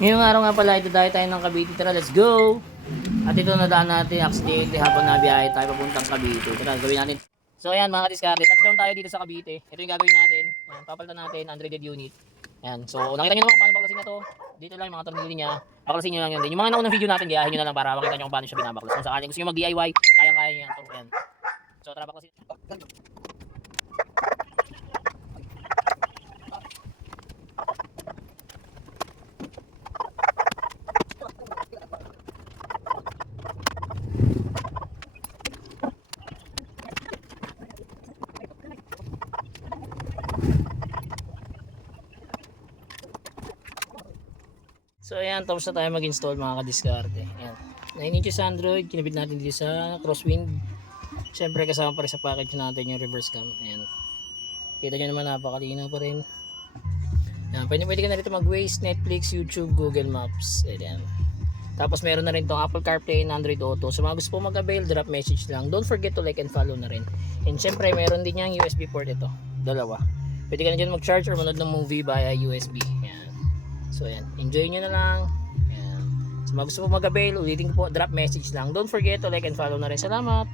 Ngayong araw nga pala, ito tayo ng Cavite. Tara, let's go! At ito nadaan natin accidentally habang nabiyahe tayo papuntang Cavite. Tara, gawin natin. So ayan mga discarte, touchdown tayo dito sa Cavite. Ito yung gagawin natin. Ayan, papalitan natin, unrated unit. Ayan, so nakita nyo naman paano baklasin na to. Dito lang yung mga tornilyo niya. Baklasin nyo lang yun din. Yung mga naunang video natin, gayahin nyo na lang para makita nyo kung paano siya binabaklas. Kung sakaling gusto nyo mag-DIY, kayang-kaya nyo yan. Ayan. So tara, baklasin. So ayan, tapos na tayo mag-install mga kadiskarte. Ayan. 9 inches Android, kinabit natin dito sa crosswind. Siyempre kasama pa rin sa package natin yung reverse cam. Ayan. Kita nyo naman napakalinaw pa rin. Ayan, pwede ka na rito mag-Waze, Netflix, YouTube, Google Maps. Ayan. Tapos meron na rin tong Apple CarPlay and Android Auto. So mga gusto po mag-avail, drop message lang. Don't forget to like and follow na rin. And siyempre meron din yung USB port ito. Dalawa. Pwede ka na dyan mag-charge or manood ng movie via USB. Ayan. So ayan, enjoy nyo na lang. Ayan. So mga gusto po mag-avail, ulitin ko po, drop message lang. Don't forget to like and follow na rin. Salamat!